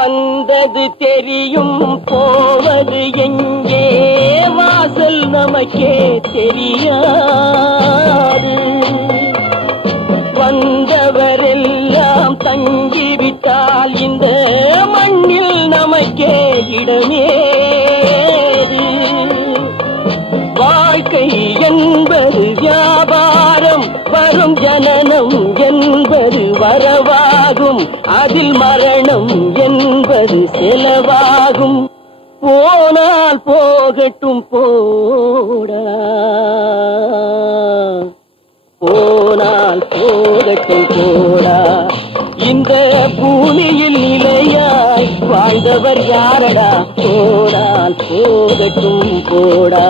வந்தது தெரியும் போவது எங்கே வாசல் நமக்கே தெரியாது. வந்தவரெல்லாம் தங்கிவிட்டால் இந்த மண்ணில் நமக்கே இடமேது. வாழ்க்கை என்பது வியாபாரம், வரும் ஜனனம் என்பது வரவாகும், அதில் மரணம் என்பது செலவாகும். போனால் போகட்டும் போடா, போனால் போகட்டும் போடா. இந்த பூமியில் நிலையாய் வாழ்ந்தவர் யாரடா? போனால் போகட்டும் போடா.